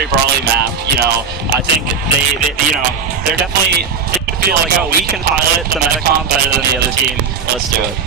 very brawly map. You know, I think they're definitely, they feel like, oh, we can pilot the meta comp better than the other team. Let's do it.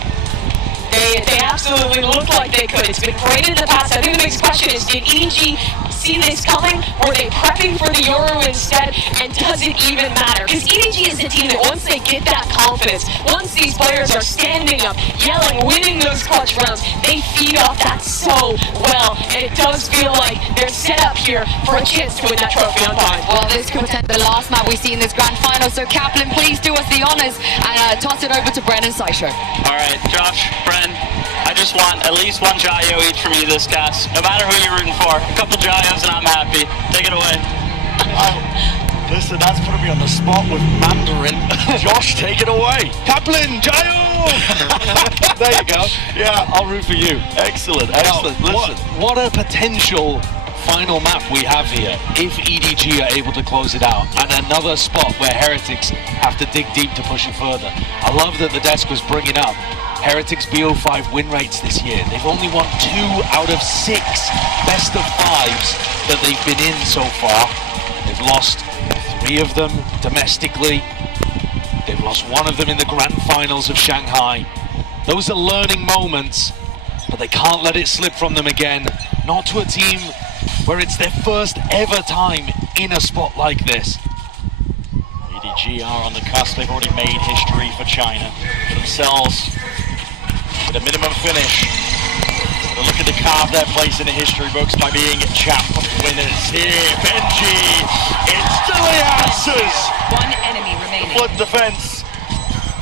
They absolutely look like they could. It's been great in the past. I think the biggest question is, did EDG see this coming? Were they prepping for the Euro instead? And does it even matter? Because EDG is a team that once they get that confidence, once these players are standing up, yelling, winning those clutch rounds, they feed off that so well. And it does feel like they're set up here for a chance to win that trophy on time. Well, this could be the last map we see in this grand final. So Kaplan, please do us the honors and toss it over to Brennan Seisher. All right, Josh, Bren, I just want at least one Jayo each from you this cast. No matter who you're rooting for, a couple Jayos and I'm happy. Take it away. Listen, that's putting me on the spot with Mandarin. Josh, take it away. Kaplan, Jayo! There you go. Yeah, I'll root for you. Excellent, excellent. Listen. What a potential final map we have here if EDG are able to close it out, and another spot where Heretics have to dig deep to push it further. I love that the desk was bringing up Heretics BO5 win rates this year. They've only won 2 out of 6 best of 5s that they've been in so far. They've lost 3 of them domestically. They've lost 1 of them in the grand finals of Shanghai. Those are learning moments, but they can't let it slip from them again. Not to a team where it's their first ever time in a spot like this. EDG are on the cusp. They've already made history for China, for themselves, with a minimum finish. They're looking to carve their place in the history books by being champ winners. Here, Benji instantly answers. One enemy remaining. Flood defense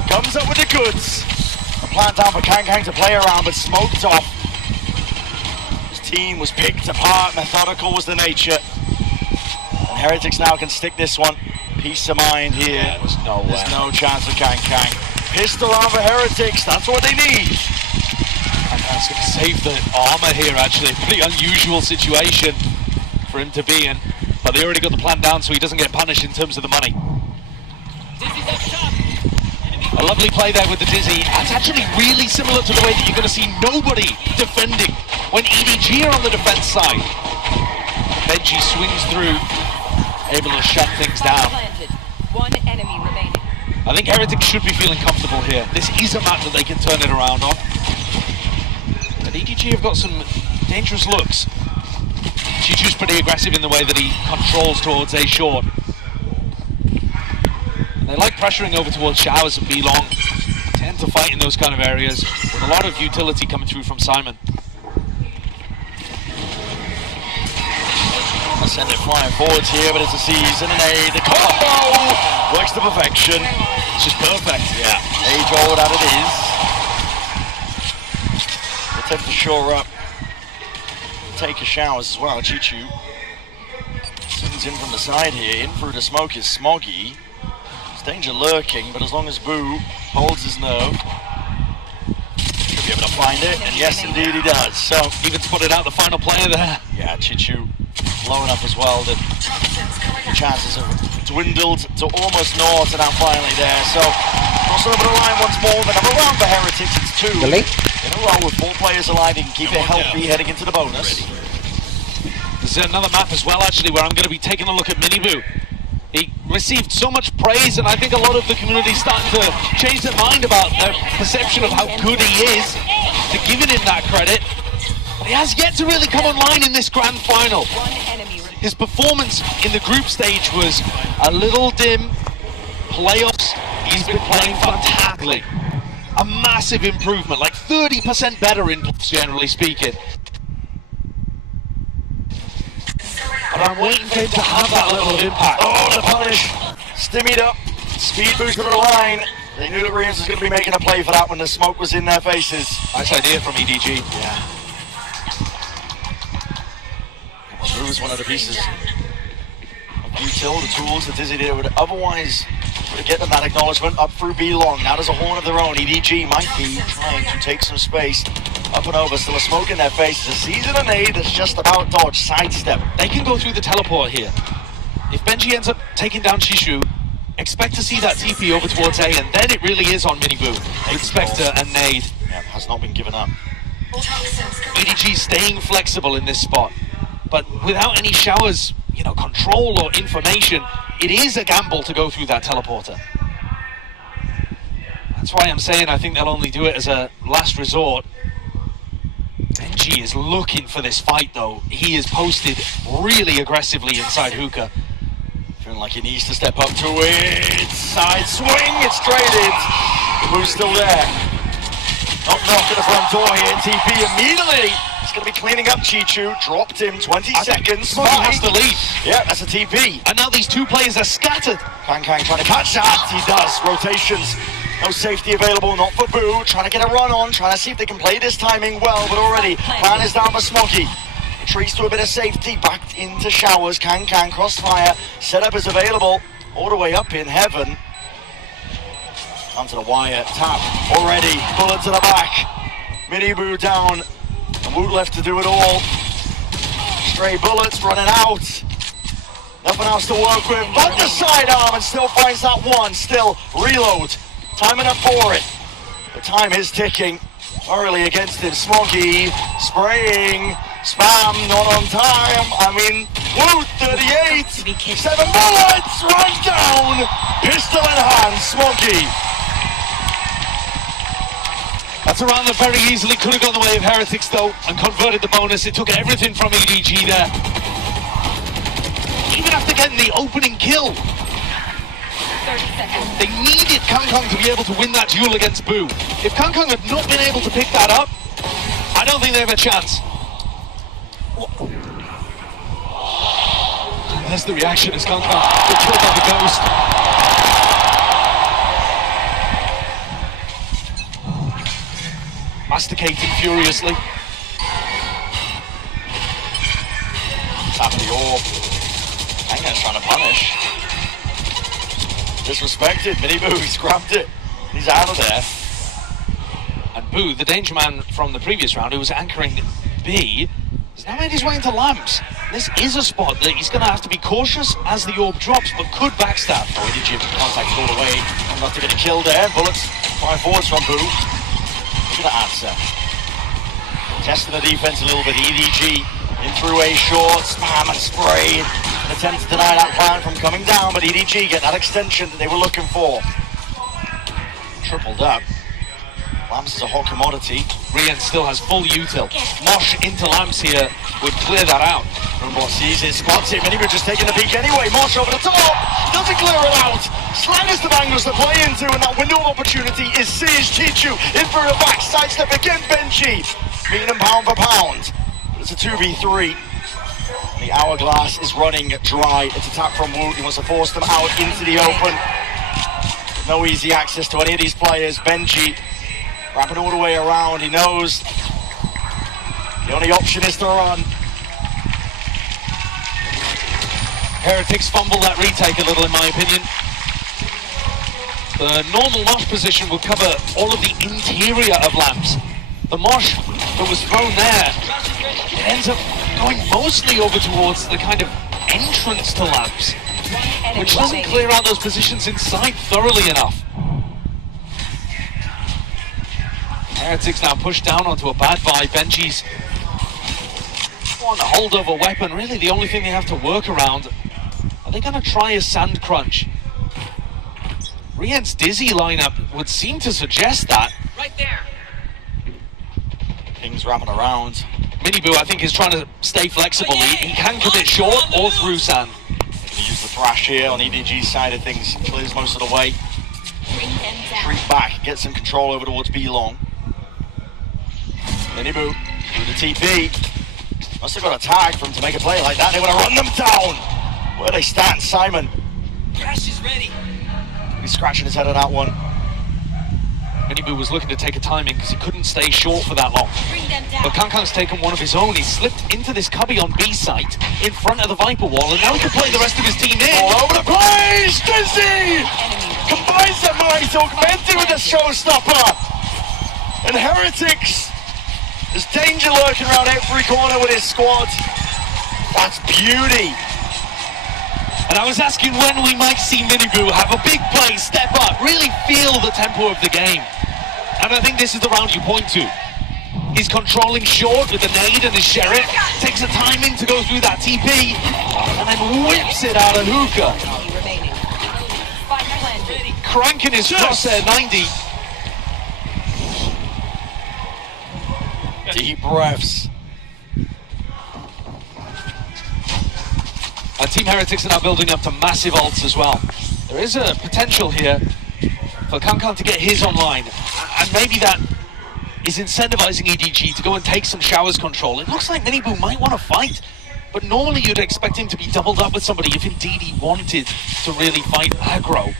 comes up with the goods. A plan down for Kang to play around, but smoked off. His team was picked apart. Methodical was the nature. And Heretics now can stick this one. Peace of mind here. There's no chance for Kang. Pistol armor Heretics, that's what they need. Kang's going to save the armor here, actually. A pretty unusual situation for him to be in. But they already got the plan down, so he doesn't get punished in terms of the money. A lovely play there with the Dizzy. It's actually really similar to the way that you're going to see nobody defending when EDG are on the defense side. Benji swings through, able to shut things down. One enemy remaining. I think Heretics should be feeling comfortable here. This is a map that they can turn it around on. And EDG have got some dangerous looks. Chichu's pretty aggressive in the way that he controls towards A short. And they like pressuring over towards showers and B long. Tend to fight in those kind of areas with a lot of utility coming through from Simon. I'll send it flying forwards here, but it's a season and A. The combo works to perfection. It's just perfect. Yeah, age-old as it is. They attempt to shore up. Take a showers as well. Chichu swings in from the side here. In through the smoke is Smoggy. There's danger lurking, but as long as Boo holds his nerve, he'll be able to find it. And yes, indeed he does. So Even spotted out the final player there. yeah, Chichu low enough as well that the chances have dwindled to almost naught, and now finally there. So crossing over the line once more. Another round for Heretics. It's 2 in a row with 4 players alive. He can keep it healthy heading into the bonus. There's another map as well, actually, where I'm going to be taking a look at Miniboo. He received so much praise, and I think a lot of the community is starting to change their mind about their perception of how good he is. They're giving him that credit. But he has yet to really come online in this grand final. His performance in the group stage was a little dim. Playoffs, he's been playing fantastically. A massive improvement, like 30% better in playoffs, generally speaking. But I'm waiting for him to have that level of impact. Oh, the punish. Stimmied up. Speed boost to the line. They knew that Rios was going to be making a play for that when the smoke was in their faces. Nice idea from EDG. Yeah. Blue was one of the pieces of util, the tools that Dizzy did would otherwise get them that acknowledgement up through B long. Now there's a horn of their own. EDG might be trying to take some space up and over. Still a smoke in their faces. A season and A that's just about dodge, sidestep. They can go through the teleport here. If Benji ends up taking down Shishu, expect to see that TP over towards A, and then it really is on Miniboo. Expect a nade. Yeah, has not been given up. EDG staying flexible in this spot, but without any showers, you know, control or information, it is a gamble to go through that teleporter. That's why I'm saying I think they'll only do it as a last resort. Benji is looking for this fight though. He is posted really aggressively inside hookah. Feeling like he needs to step up to it. Side swing, it's traded. The move's still there. Knock at the front door here. TP immediately. He's going to be cleaning up Chichu. Dropped him 20 seconds. Smokey has the lead. Yeah, that's a TP. And now these two players are scattered. Kang trying to catch that. He does. Rotations. No safety available, not for Boo. Trying to get a run on, trying to see if they can play this timing well, but already plan is down for Smoggy. Retreats to a bit of safety, backed into showers. Kang crossfire. Setup is available. All the way up in heaven. Onto the wire, tap already. Bullet to the back. Mini Boo down. And Woot left to do it all. Stray bullets running out. Nothing else to work with. But the sidearm and still finds that one. Still reload. Time enough for it. The time is ticking. Thoroughly against him. Smoggy spraying. Spam not on time. I mean, Woot 38. 7 bullets. Right down. Pistol in hand. Smoggy. That's a round that very easily could have gone the way of Heretics though, and converted the bonus. It took everything from EDG there. Even after getting the opening kill, 30 seconds. they needed Kang to be able to win that duel against Boo. If Kang had not been able to pick that up, I don't think they have a chance. There's the reaction as Kang got killed by the ghost. Masticating furiously. Tap the orb. Kangan's trying to punish. Disrespected. Mini Boo, he's grabbed it. He's out of there. And Boo, the danger man from the previous round, who was anchoring B, has now made his way into lamps. This is a spot that he's going to have to be cautious as the orb drops, but could backstab. Oh, EDG contact all the way. Enough to get a kill there. Bullets flying forwards from Boo. Look at that answer. Testing the defense a little bit. EDG in through a short, spam and spray. An attempt to deny that plan from coming down, but EDG get that extension that they were looking for. Tripled up. Lamps is a hot commodity. Rien still has full util. Mosh into lamps here would clear that out. Rumbot sees it, spots it. Minibu just taking the peek anyway. Mosh over the top. Doesn't clear it out. Slangers the bangles to play into, and that window of opportunity is seized. Chichu in through the back. Sidestep again, Benji. Meeting him pound for pound. It's a 2v3. The hourglass is running dry. It's a tap from Woot. He wants to force them out into the open. No easy access to any of these players. Benji wrapping all the way around. He knows the only option is to run. Heretics fumble that retake a little, in my opinion. The normal mosh position will cover all of the interior of lamps. The mosh that was thrown there, it ends up going mostly over towards the kind of entrance to lamps, which doesn't clear out those positions inside thoroughly enough. Heretics now pushed down onto a bad vibe. Benji's on a holdover weapon. Really the only thing they have to work around. Are they going to try a sand crunch? Rien's Dizzy lineup would seem to suggest that. Right there. King's wrapping around. Miniboo, I think, is trying to stay flexible. He can commit short or through sand. Gonna use the thrash here on EDG's side of things. Clears most of the way. Shrink back, get some control over towards B long. Miniboo through the TP. Must have got a tag for him to make a play like that. They want to run them down. Where they stand, Simon. Crash is ready. He's scratching his head on that one. Miniboo was looking to take a timing because he couldn't stay short for that long. But Kankang's taken one of his own. He slipped into this cubby on B site in front of the Viper wall, and now he can play the rest of his team in. All over the place! Dizzy! Combines their might, augmented with a showstopper! And Heretics, there's danger lurking around every corner with his squad. That's beauty. And I was asking when we might see Miniboo have a big play, step up, really feel the tempo of the game. And I think this is the round you point to. He's controlling short with the nade and his sheriff. Takes a timing to go through that TP. and then whips it out of hookah. Cranking his crosshair 90. Deep breaths. And Team Heretics are now building up to massive ults as well. There is a potential here for Kankan to get his online, and maybe that is incentivizing EDG to go and take some showers control. It looks like Miniboo might want to fight, but normally you'd expect him to be doubled up with somebody if indeed he wanted to really fight aggro.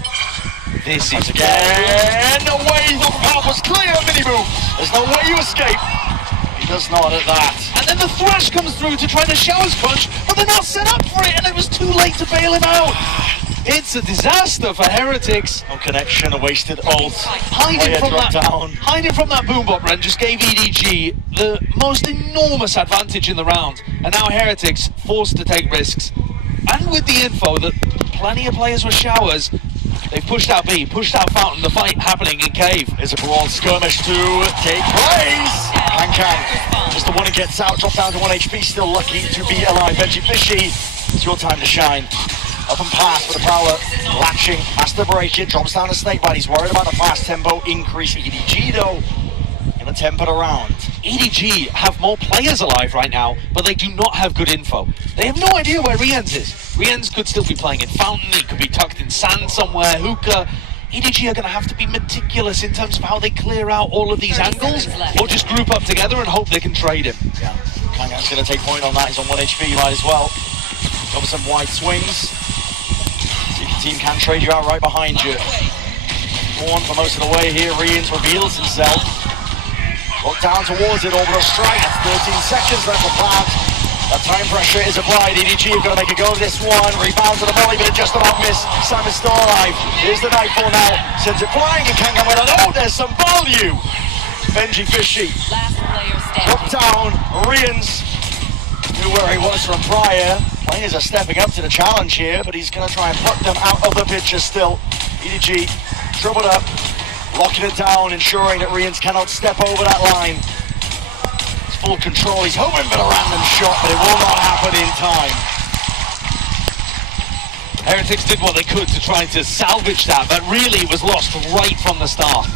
This is again. No way, the path was clear, Miniboo. There's no way you escape. He does not at that. And then the Thrash comes through to try the showers crunch, but they're not set up for it, and it was too late to bail him out. It's a disaster for Heretics. No connection, a wasted ult. Hiding from that boombot, Ren, just gave EDG the most enormous advantage in the round. And now Heretics forced to take risks. And with the info that plenty of players were showers, they've pushed out B, pushed out Fountain, the fight happening in Cave. There's a broad skirmish to take place. Kankan, just the one who gets out, dropped down to 1 HP, still lucky to be alive. Benji Fishy, it's your time to shine. Up and pass for the Prowler, latching, has to break it, drops down to Snakebite. He's worried about the fast tempo increase. EDG though, gonna temper the round. EDG have more players alive right now, but they do not have good info. They have no idea where Riens is. Riens could still be playing in Fountain, he could be tucked in sand somewhere, hookah. EDG are gonna have to be meticulous in terms of how they clear out all of these angles, or just group up together and hope they can trade him. Yeah, Kangan's gonna take point on that, he's on 1 HP, might as well. Over some wide swings. Team can trade you out right behind you. Born for most of the way here, Riens reveals himself. Look down towards it, orbital strike, 13 seconds left to plant. That time pressure is applied, EDG have got to make a go of this one. Rebound to the volley, but it just about missed. Simon's still alive. Here's the Nightfall now, sends it flying and Kangan went on. Oh, there's some value! Benji Fishy. Drop down, Riens knew where he was from prior. Players are stepping up to the challenge here, but he's going to try and put them out of the picture still. EDG troubled up, locking it down, ensuring that Riens cannot step over that line. It's full control, he's hoping for a random shot, but it will not happen in time. Heretics did what they could to try to salvage that, but really it was lost right from the start.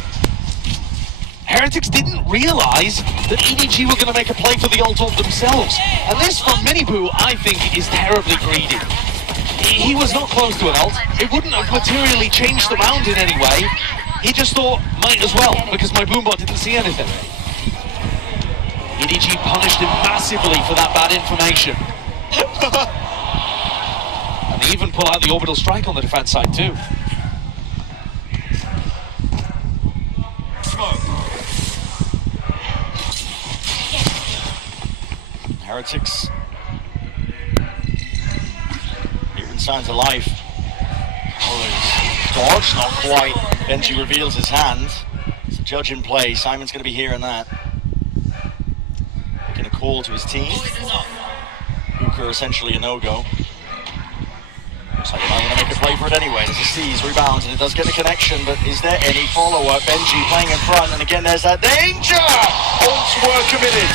Heretics didn't realize that EDG were going to make a play for the ult themselves. And this from Miniboo, I think, is terribly greedy. He was not close to an ult. It wouldn't have materially changed the round in any way. He just thought, might as well, because my boombot didn't see anything. EDG punished him massively for that bad information. And they even pull out the orbital strike on the defense side too. Heretics even signs of life. Oh, dodge, not quite. Benji reveals his hand. It's a judge in play. Simon's going to be hearing that. Making a call to his team. Hookah essentially a no-go. Looks like they're not going to make a play for it anyway. There's a seize, rebounds, and it does get the connection, but is there any follow-up? Benji playing in front, and again there's that danger! Ults were committed.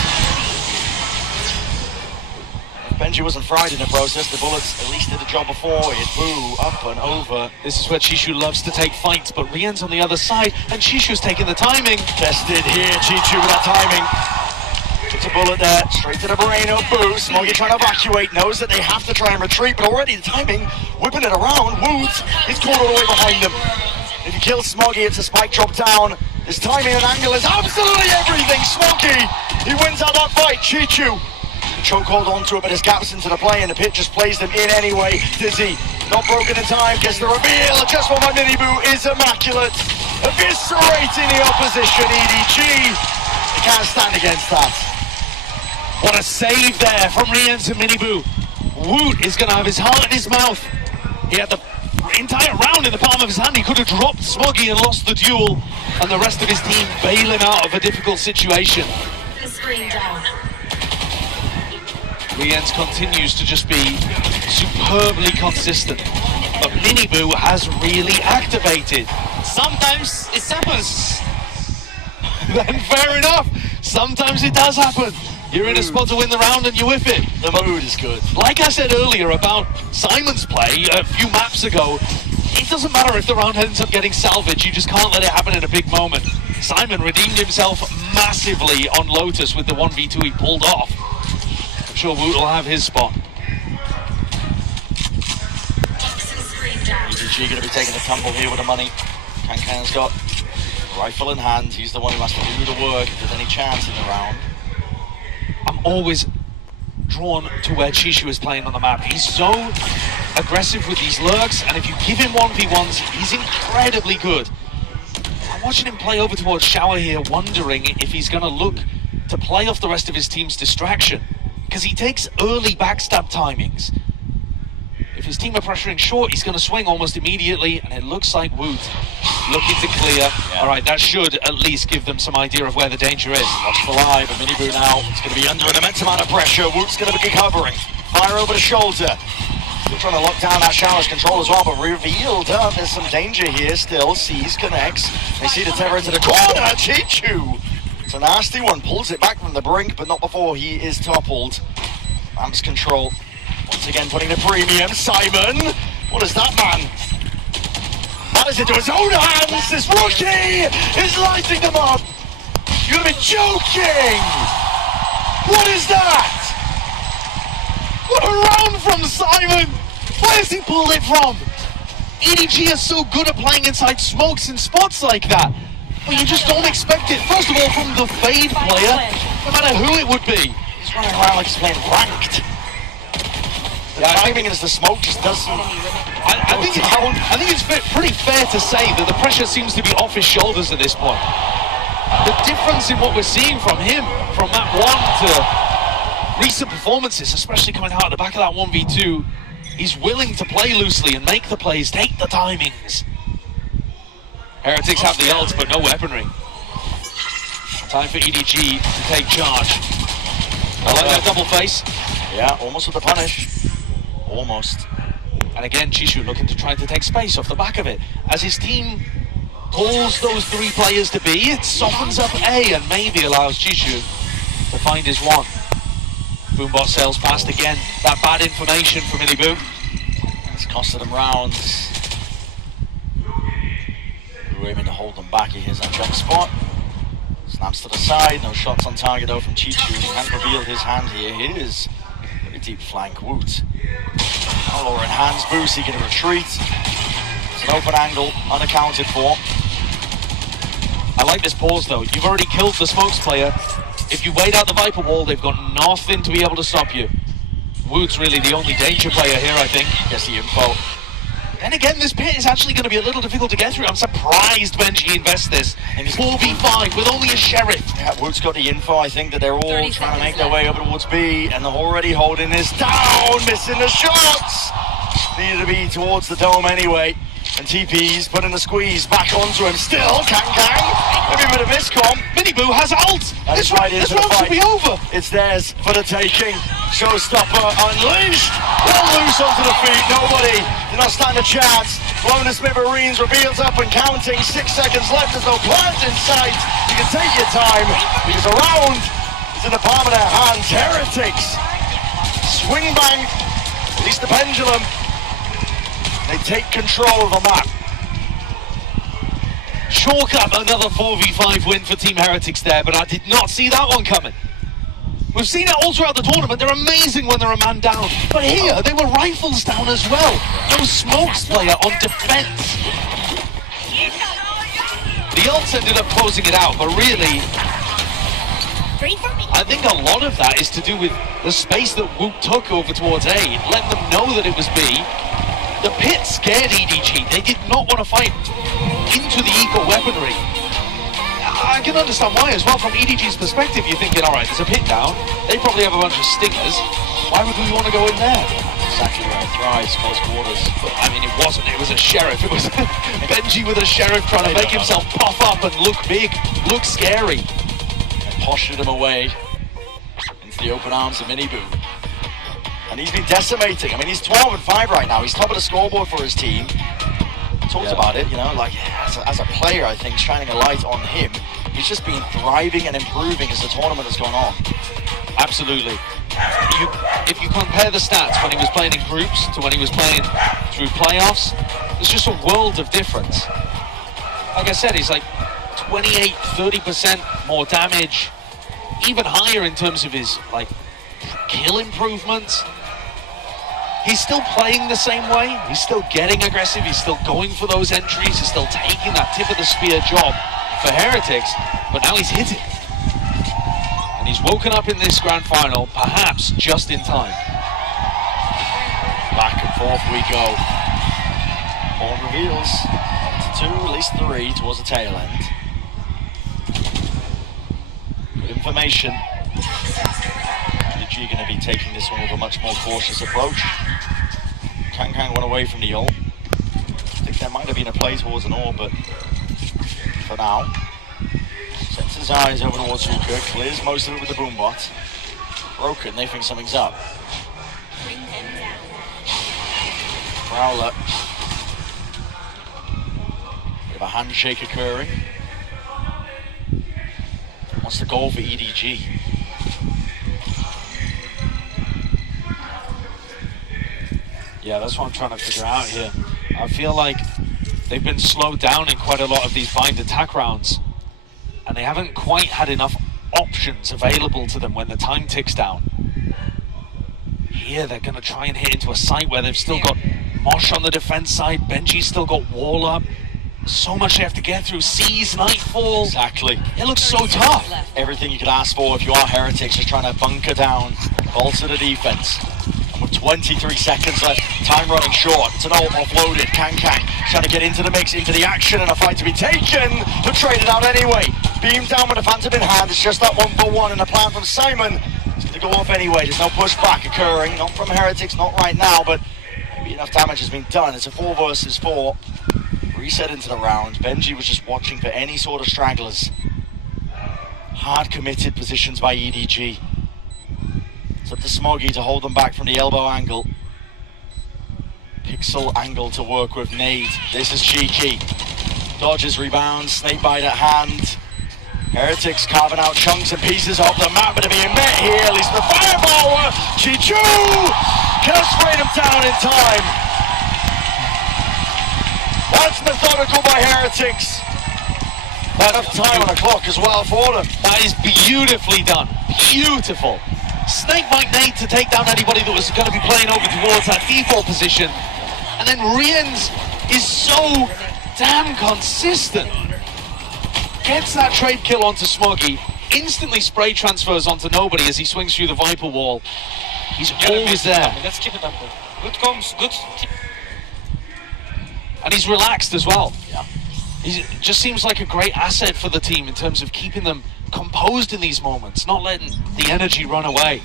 Benji wasn't fried in the process, the bullets at least did the job before. It blew up and over. This is where Chishu loves to take fights, but Rien's on the other side, and Chishu's taking the timing. Tested here, Chichu with that timing. Puts a bullet there, straight to the brain of Boo. Smoggy trying to evacuate, knows that they have to try and retreat, but already the timing, whipping it around. Woods is caught all the way behind them. If he kills Smoggy, it's a spike drop down. His timing and angle is absolutely everything. Smoggy, he wins out that fight. Chichu. Chokehold onto it, but his gaps into the play, and the pit just plays them in anyway. Dizzy, not broken in time, gets the reveal. Just for my Miniboo is immaculate. Eviscerating the opposition, EDG. They can't stand against that. What a save there from Riens and Miniboo. Woot is going to have his heart in his mouth. He had the entire round in the palm of his hand. He could have dropped Smoggy and lost the duel, and the rest of his team bail him out of a difficult situation. The screen down. Riens continues to just be superbly consistent, but Miniboo has really activated. Sometimes it happens. Then fair enough, sometimes it does happen. You're in a spot to win the round and you whiff it. The mood is good. Like I said earlier about Simon's play a few maps ago, it doesn't matter if the round ends up getting salvaged, you just can't let it happen in a big moment. Simon redeemed himself massively on Lotus with the 1v2 he pulled off. I'm sure Woot will have his spot. EDG going to be taking the tumble here with the money. Kankan's got rifle in hand. He's the one who has to do the work if there's any chance in the round. I'm always drawn to where Chishu is playing on the map. He's so aggressive with these lurks, and if you give him 1v1s, he's incredibly good. I'm watching him play over towards Shower here, wondering if he's going to look to play off the rest of his team's distraction, because he takes early backstab timings. If his team are pressuring short, he's going to swing almost immediately, and it looks like Woot looking to clear. All right, that should at least give them some idea of where the danger is. Watchful eye, but Miniboo now is going to be under an immense amount of pressure. Woot's going to be covering. Fire over the shoulder. Still trying to lock down that Shower's control as well, but revealed. There's some danger here still. Sees, connects. They see the terror into the corner. Chichu. It's a nasty one. Pulls it back from the brink, but not before he is toppled. Amps control. Once again putting the premium. Simon. What is that, man? That is into his own hands. This rookie is lighting them up. You're gonna be joking. What is that? What a round from Simon! Where does he pull it from? EDG is so good at playing inside smokes in spots like that. But you just don't expect it. First of all, from the Fade player, no matter who it would be. He's running around like he's playing ranked. The timing as the smoke just doesn't. I think it's pretty fair to say that the pressure seems to be off his shoulders at this point. The difference in what we're seeing from him, from map 1 to recent performances, especially coming out at the back of that 1v2, he's willing to play loosely and make the plays, take the timings. Heretics have the ults, but no weaponry. Time for EDG to take charge. I like that double face. Yeah, almost with the punish. Almost. And again, Chishu looking to try to take space off the back of it. As his team pulls those 3 players to B, it softens up A and maybe allows Chishu to find his one. Boombot sails past again. That bad information from Miniboo. It's costed him rounds. We're aiming to hold them back. He hears that jump spot. Snaps to the side. No shots on target though from Chishu. He hasn't revealed his hand here. Here's very deep flank. Woot. Valorant hands boost. He can retreat. It's an open angle, unaccounted for. I like this pause though. You've already killed the smokes player. If you wait out the Viper wall, they've got nothing to be able to stop you. Woot's really the only danger player here, I think. Gets the info. Then again, this pit is actually going to be a little difficult to get through. I'm surprised Benji invests this. And he's 4v5 with only a Sheriff. Yeah, Woot's got the info. I think that they're all trying to make their way over towards B, and they're already holding this down, missing the shots. Needed to be towards the dome anyway. And TP's putting the squeeze back onto him. Still, Kang. Maybe a bit of miscom. Miniboo has ult. This round should be over. It's theirs for the taking. Showstopper unleashed. Well loose onto the feet. Nobody did not stand a chance. Blown to smithereens, reveals up and counting. 6 seconds left. There's no plans in sight. You can take your time because the round is in the palm of their hands. Heretics. Swing bang. Release the pendulum. They take control of the map. Chalk up another 4v5 win for Team Heretics there, but I did not see that one coming. We've seen it all throughout the tournament. They're amazing when they're a man down. But here, they were rifles down as well. No smokes player on defense. The ults ended up closing it out, but really, I think a lot of that is to do with the space that Woot took over towards A. Let them know that it was B. The pit scared EDG. They did not want to fight into the eco weaponry. I can understand why as well. From EDG's perspective, you're thinking, all right, there's a pit down. They probably have a bunch of stingers. Why would we want to go in there? Exactly where it thrives, close quarters. But, I mean, it wasn't. It was a Sheriff. It was Benji with a Sheriff trying to make himself puff up and look big, look scary. And postured him away into the open arms of Miniboo. And he's been decimating. I mean, he's 12-5 right now. He's top of the scoreboard for his team. Talked about it, you know, like as a player, I think shining a light on him. He's just been thriving and improving as the tournament has gone on. Absolutely. If you compare the stats when he was playing in groups to when he was playing through playoffs, there's just a world of difference. Like I said, he's like 28, 30% more damage, even higher in terms of his like kill improvements. He's still playing the same way, he's still getting aggressive, he's still going for those entries, he's still taking that tip of the spear job for Heretics, but now he's hit it. And he's woken up in this grand final, perhaps just in time. Back and forth we go. Ball reveals. Up to 2, at least 3 towards the tail end. Good information. EDG going to be taking this one with a much more cautious approach. Kang went away from the ult. I think there might have been a play towards an orb, but for now, sets his eyes over towards Zuka, clears most of it with the boombot. Broken, they think something's up. Prowler. Bit of a handshake occurring. Wants to go for EDG. Yeah, that's what I'm trying to figure out here. I feel like they've been slowed down in quite a lot of these bind attack rounds, and they haven't quite had enough options available to them when the time ticks down. Here they're going to try and hit into a site where they've still got Mosh on the defense side, Benji's still got wall up. So much they have to get through. Seas, Nightfall. Exactly. It looks so tough. Everything you could ask for if you are Heretics, just trying to bunker down, bolster the defense. And with 23 seconds left, time running short. It's an ult offloaded. Kang trying to get into the mix, into the action, and a fight to be taken, but traded out anyway. Beam down with a Phantom in hand. It's just that 1-for-1, and a plan from Simon. It's going to go off anyway. There's no pushback occurring. Not from Heretics, not right now, but maybe enough damage has been done. It's a 4 versus 4. Reset into the round. Benji was just watching for any sort of stragglers. Hard committed positions by EDG. It's up to Smoggy to hold them back from the elbow angle. Pixel angle to work with Nade. This is cheeky. Dodges, rebounds, snakebite at hand. Heretics carving out chunks and pieces off the map, but being met here, at least the firepower. Chichu can spray them down in time. That's methodical by Heretics. Enough time on the clock as well for them. That is beautifully done. Beautiful. Snakebite Nate to take down anybody that was going to be playing over towards that default position. And then Rians is so damn consistent. Gets that trade kill onto Smoggy. Instantly spray transfers onto nobody as he swings through the Viper wall. He's always there. Let's keep it up. Good comms, good. And he's relaxed as well. Yeah. He just seems like a great asset for the team in terms of keeping them composed in these moments, not letting the energy run away.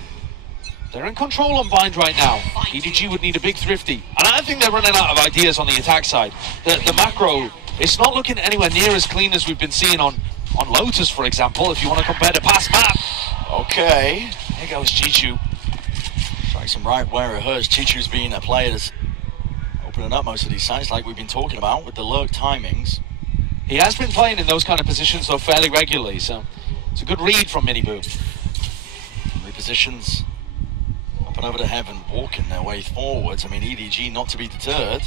They're in control on Bind right now. EDG would need a big thrifty. And I think they're running out of ideas on the attack side. The macro, it's not looking anywhere near as clean as we've been seeing on Lotus, for example, if you want to compare to past map. Okay. There goes Chichu. Strikes him right where it hurts. Chichu's being a player that's opening up most of these sites like we've been talking about with the lurk timings. He has been playing in those kind of positions though fairly regularly, so it's a good read from Miniboo. Repositions up and over to heaven, walking their way forwards. I mean, EDG not to be deterred.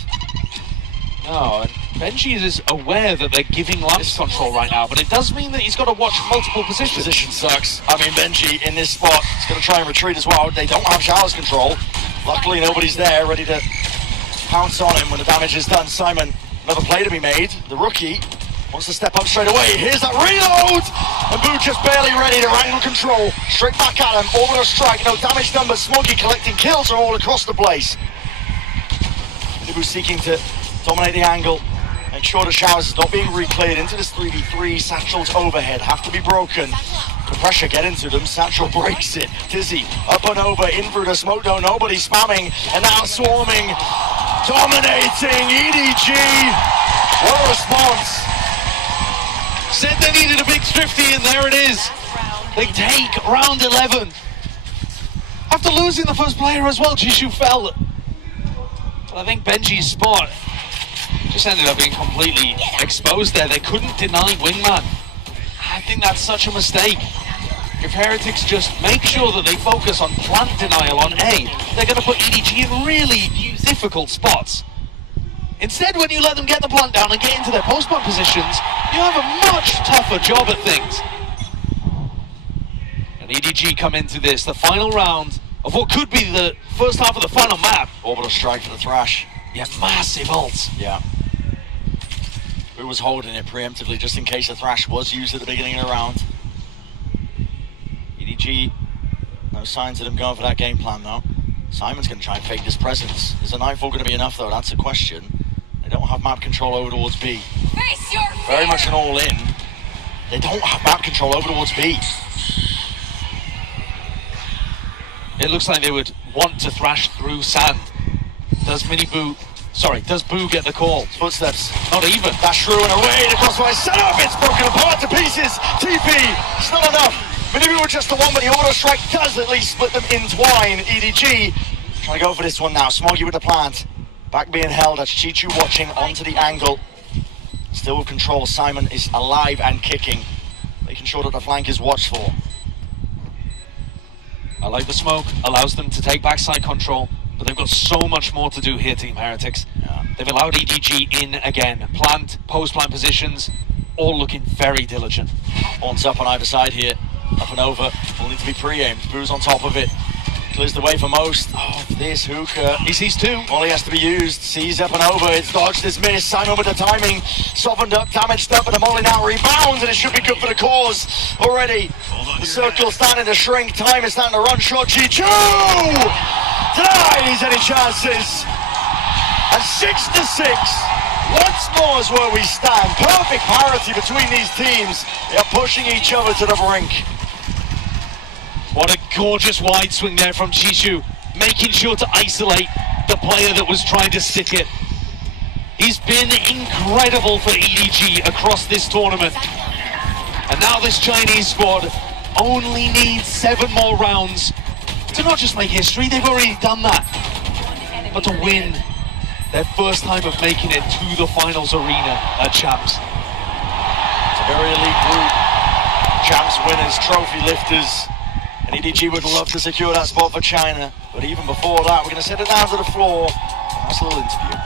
No, and Benji is aware that they're giving lapse control right now, but it does mean that he's got to watch multiple positions. Position sucks. I mean, Benji in this spot is going to try and retreat as well. They don't have showers control. Luckily, nobody's there ready to pounce on him when the damage is done. Simon, another play to be made. The rookie wants to step up straight away. Here's that reload! And Boo just barely ready to wrangle control. Straight back at him. Orbital strike. No damage done, but Smoggy collecting kills are all across the place. Boo seeking to dominate the angle. Make sure the showers is not being recleared into this 3v3. Satchel's overhead have to be broken. The pressure get into them. Satchel breaks it. Dizzy up and over, in through the smoke dome. Nobody spamming, and now swarming. Dominating EDG. What a response. Said they needed a big thrifty, and there it is. They take round 11. After losing the first player as well, Jishu fell. But I think Benji's spot just ended up being completely exposed there. They couldn't deny Wingman. I think that's such a mistake. if Heretics just make sure that they focus on plant denial on A, they're going to put EDG in really difficult spots. Instead, when you let them get the plant down and get into their post-plant positions, you have a much tougher job at things. And EDG come into this, the final round of what could be the first half of the final map. Orbital strike for the Thrash. Yeah, massive ults. Yeah. Who was holding it preemptively just in case the Thrash was used at the beginning of the round. EDG, no signs of them going for that game plan though. Simon's going to try and fake this presence. Is a Nightfall going to be enough though? That's the question. They don't have map control over towards B. Face your fear. Very much an all-in. They don't have map control over towards B. It looks like they would want to thrash through sand. Does Boo get the call? Footsteps. Not even. Dash through and away. The crossfire set up. It's broken apart to pieces. TP. It's not enough. Maybe we were just the one, but the auto strike does at least split them in twine. EDG trying to go for this one now. Smoggy with the plant. Back being held. That's Chichu watching onto the angle. Still with control. Simon is alive and kicking. Making sure that the flank is watched for. I like the smoke. Allows them to take backside control. But they've got so much more to do here, Team Heretics. Yeah. They've allowed EDG in again. Plant, post-plant positions, all looking very diligent. Horns up on either side here. Up and over. Will need to be pre-aimed. Boo's on top of it. Clears the way for most. Oh, this hookah. He sees two. Volley has to be used. Sees up and over. It's dodged, it's missed. Simon with the timing. Softened up, damaged up, and the Molly now rebounds, and it should be good for the cause already. The circle's starting to shrink. Time is starting to run short. Chichu! Denies any chances. And 6-6. Once more is where we stand. Perfect parity between these teams. They are pushing each other to the brink. What a gorgeous wide swing there from Chichu, making sure to isolate the player that was trying to stick it. He's been incredible for EDG across this tournament. And now this Chinese squad only needs 7 more rounds to not just make history, they've already done that, but to win their first time of making it to the finals arena at Champs. It's a very elite group. Champs winners, trophy lifters. And EDG would love to secure that spot for China. But even before that, we're going to set it down to the floor. Nice little interview.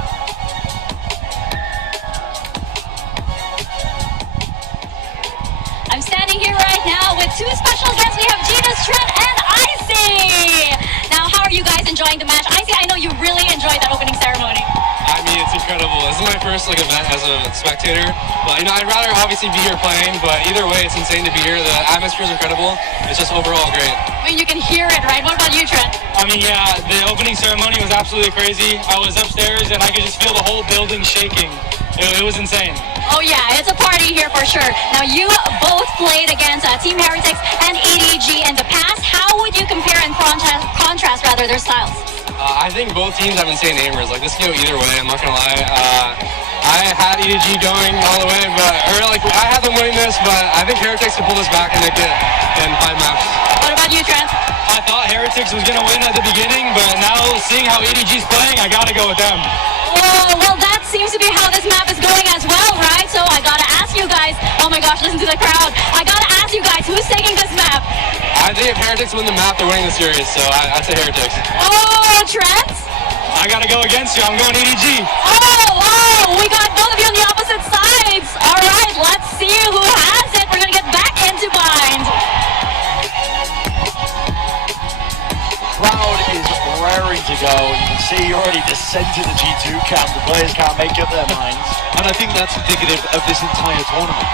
I'm standing here right now with 2 special guests. We have Gina, Trent, and Icy. Now, how are you guys enjoying the match? Icy, I know you really enjoyed that opening ceremony. I mean, it's incredible. This is my first event as a spectator. But I'd rather obviously be here playing. But either way, it's insane to be here. The atmosphere is incredible. It's just overall great. I mean, you can hear it, right? What about you, Trent? I mean, yeah, the opening ceremony was absolutely crazy. I was upstairs and I could just feel the whole building shaking. It was insane. Oh yeah, it's a party here for sure. Now, you both played against Team Heretics and EDG in the past. How would you compare and contrast their styles? I think both teams have insane aimers. This can go either way, I'm not going to lie. I had EDG going all the way, I had them winning this, but I think Heretics can pull this back and make it in 5 maps. What about you, Trent? I thought Heretics was going to win at the beginning, but now seeing how EDG's playing, I got to go with them. Well, that seems to be how this map is going as well, right? So I gotta ask you guys, oh my gosh, listen to the crowd. I gotta ask you guys, who's taking this map? I think if Heretics win the map, they're winning the series, so I'd say Heretics. Oh, Trent? I got to go against you. I'm going EDG. Oh, we got both of you on the opposite sides. All right, let's see who has it. We're gonna get back into bind. Crowd is raring to go. You can see already descent to the G2 camp. The players can't make up their minds. And I think that's indicative of this entire tournament.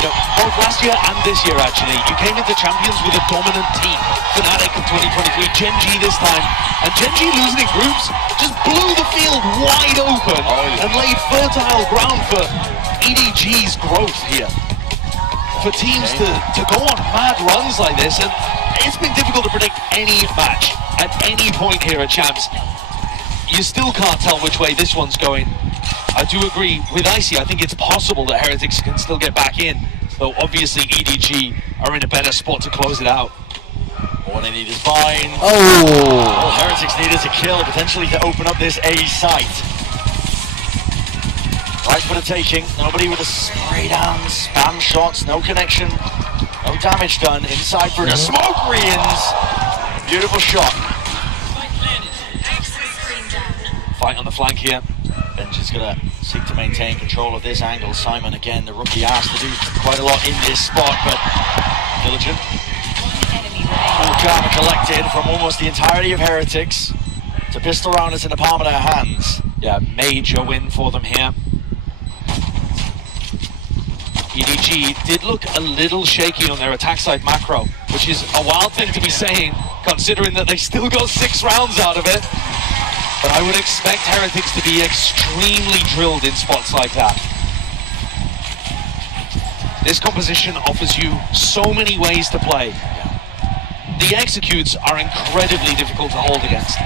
Both last year and this year actually, you came into Champions with a dominant team. Fnatic in 2023, Gen G this time. And Gen G losing in groups just blew the field wide open and laid fertile ground for EDG's growth here. For teams to go on mad runs like this, and it's been difficult to predict any match at any point here at Champs. You still can't tell which way this one's going. I do agree with Icy. I think it's possible that Heretics can still get back in, though obviously EDG are in a better spot to close it out. All they need is bind. All Heretics need is a kill, potentially to open up this A site. Right for the taking. Nobody with a spray down, spam shots, no connection. No damage done inside for the smoke. Rians. Beautiful shot. Fight on the flank here. Benj is going to seek to maintain control of this angle. Simon, again, the rookie, asked to do quite a lot in this spot, but diligent. Full karma collected from almost the entirety of Heretics to pistol rounders in the palm of their hands. Yeah, major win for them here. EDG did look a little shaky on their attack side macro, which is a wild thing to be saying, considering that they still got 6 rounds out of it. But I would expect Heretics to be extremely drilled in spots like that. This composition offers you so many ways to play. The executes are incredibly difficult to hold against.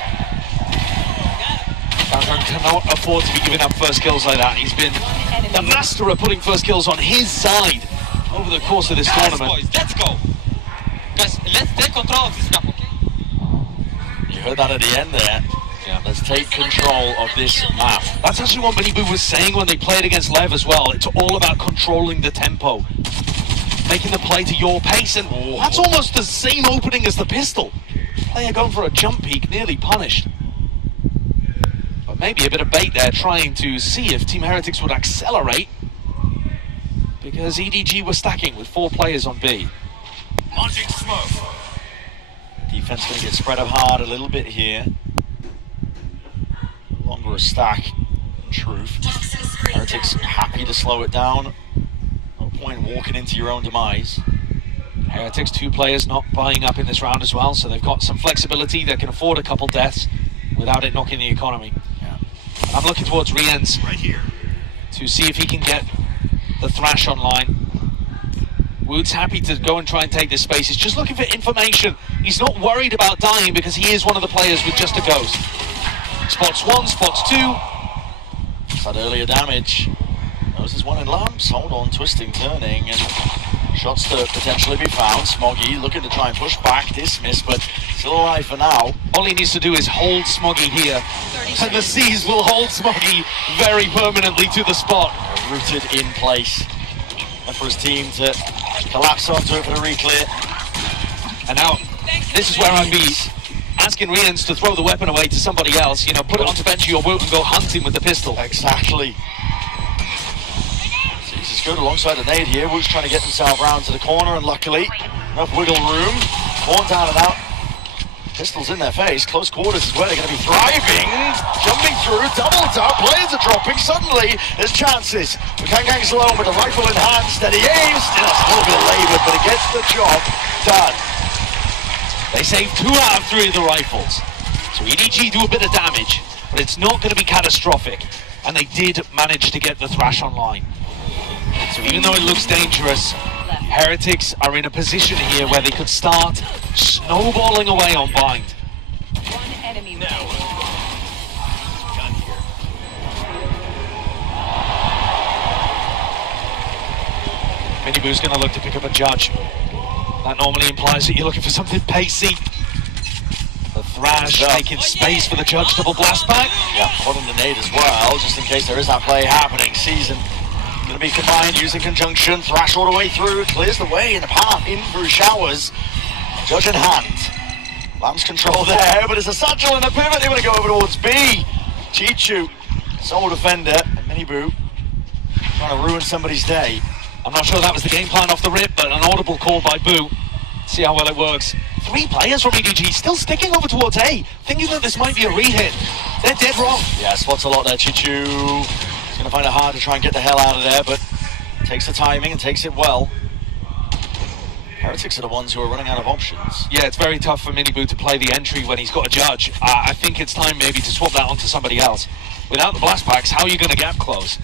Gangwon cannot afford to be giving up first kills like that. He's been the master of putting first kills on his side over the course of this tournament. Boys, let's go. Guys, let's take control of this map, okay? You heard that at the end there. Yeah. Let's take control of this map. That's actually what Minibu was saying when they played against Lev as well. It's all about controlling the tempo, making the play to your pace, and that's almost the same opening as the pistol. Player going for a jump peek, nearly punished. But maybe a bit of bait there, trying to see if Team Heretics would accelerate, because EDG were stacking with 4 players on B. Launching smoke. Defense going to get spread up hard a little bit here. Longer a stack, in truth. Heretics happy to slow it down. No point walking into your own demise. Heretics, 2 players not buying up in this round as well, so they've got some flexibility. They can afford a couple deaths without it knocking the economy. Yeah. I'm looking towards Riens Right here. to see if he can get the Thrash online. Wood's happy to go and try and take this space. He's just looking for information. He's not worried about dying because he is one of the players with just a ghost. Spots 1, spots 2. It's had earlier damage. Noses 1 in lamps. Hold on, twisting, turning, and shots to potentially be found. Smoggy looking to try and push back, dismiss, but still alive for now. All he needs to do is hold Smoggy here, and the Seas will hold Smoggy very permanently to the spot. Rooted in place. And for his team to collapse onto it for the reclear. And now, this is where I'd be asking Riens to throw the weapon away to somebody else, you know, put it onto bench of your boot and go hunting with the pistol. Exactly. Seas is good alongside the nade here. Wood's trying to get himself round to the corner, and luckily, enough wiggle room. Born down and out. Pistols in their face. Close quarters is where they're going to be thriving. Jumping through, double tap. Players are dropping. Suddenly, there's chances. Kangang's alone with the rifle in hand. Steady aim. Still a little bit laboured, but it gets the job done. They save 2 out of 3 of the rifles. So EDG do a bit of damage, but it's not going to be catastrophic. And they did manage to get the Thrash online. So even though it looks dangerous, Heretics are in a position here where they could start snowballing away on Bind. One enemy remaining. Minibu's going to look to pick up a judge. That normally implies that you're looking for something pacey. The Thrash making space for the judge, double blast back. Yeah, putting the nade as well, just in case there is that play happening. Season going to be combined, using conjunction. Thrash all the way through, clears the way in the path, in through showers. Judge in hand. Lamps control there, but it's a satchel and a pivot. They want to go over towards B. Chichu, sole defender, and Minibu trying to ruin somebody's day. I'm not sure that was the game plan off the rip, but an audible call by Boo. See how well it works. 3 players from EDG still sticking over towards A, thinking that this might be a re-hit. They're dead wrong. Yeah, spots a lot there. Chichu is going to find it hard to try and get the hell out of there, but takes the timing and takes it well. Heretics are the ones who are running out of options. Yeah, it's very tough for Minibu to play the entry when he's got a judge. I think it's time maybe to swap that onto somebody else. Without the blast packs, how are you going to gap close?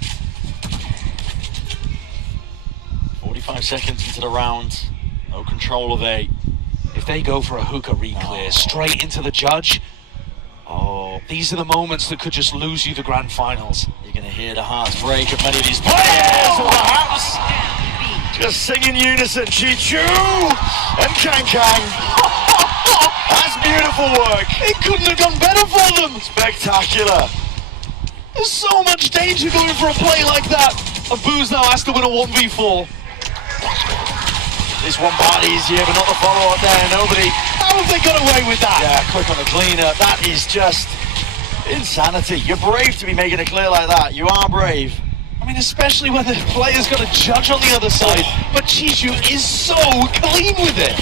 45 seconds into the round, no control of A. If they go for a hookah re-clear straight into the judge, these are the moments that could just lose you the grand finals. You're going to hear the hearts break of many of these players, or perhaps just sing in unison. Chichu and Kang. That's beautiful work. It couldn't have gone better for them. Spectacular. There's so much danger going for a play like that. And Boo's now has to win a 1v4. This one part easier, but not the follow-up there. Nobody. How have they got away with that? Yeah, quick on the cleanup. That is just insanity. You're brave to be making it clear like that. You are brave. I mean, especially when the player's got a judge on the other side, but Chishu is so clean with it.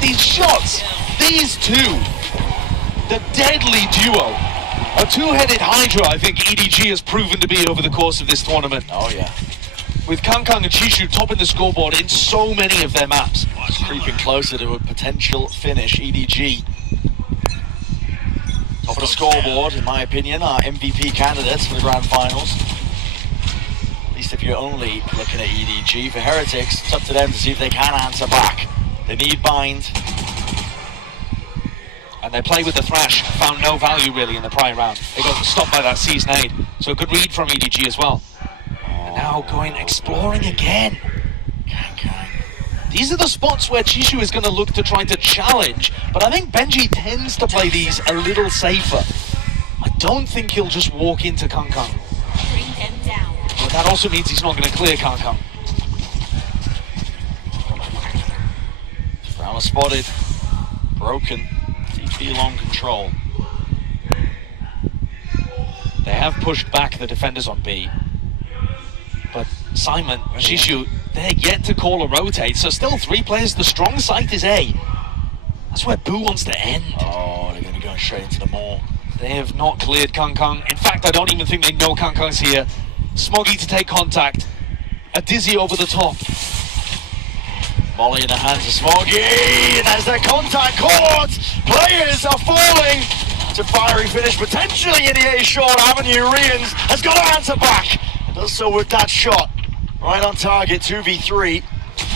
These shots, these two, the deadly duo, a two-headed hydra I think EDG has proven to be over the course of this tournament. Oh yeah. With Kangkang and Chishu topping the scoreboard in so many of their maps. It's creeping closer to a potential finish. EDG. Top of the scoreboard, in my opinion, are MVP candidates for the Grand Finals. At least if you're only looking at EDG. For Heretics, it's up to them to see if they can answer back. They need bind. And their play with the Thrash found no value really in the prior round. They got stopped by that Season Aid. So a good read from EDG as well. And now going exploring again. These are the spots where Chishu is going to look to try to challenge, but I think Benji tends to play these a little safer. I don't think he'll just walk into Kangkang. But that also means he's not going to clear Kangkang. Brown spotted. Broken. TP long control. They have pushed back the defenders on B. But Simon, Chishu, they're yet to call a rotate, so still 3 players. The strong site is A. That's where Boo wants to end. Oh, they're going to be going straight into the mall. They have not cleared Kangkang. In fact, I don't even think they know Kangkang's here. Smoggy to take contact. A Dizzy over the top. Molly in the hands of Smoggy, and as their contact caught, players are falling to fiery finish, potentially in the A short avenue. Rians has got to answer back. Does so with that shot. Right on target, 2v3.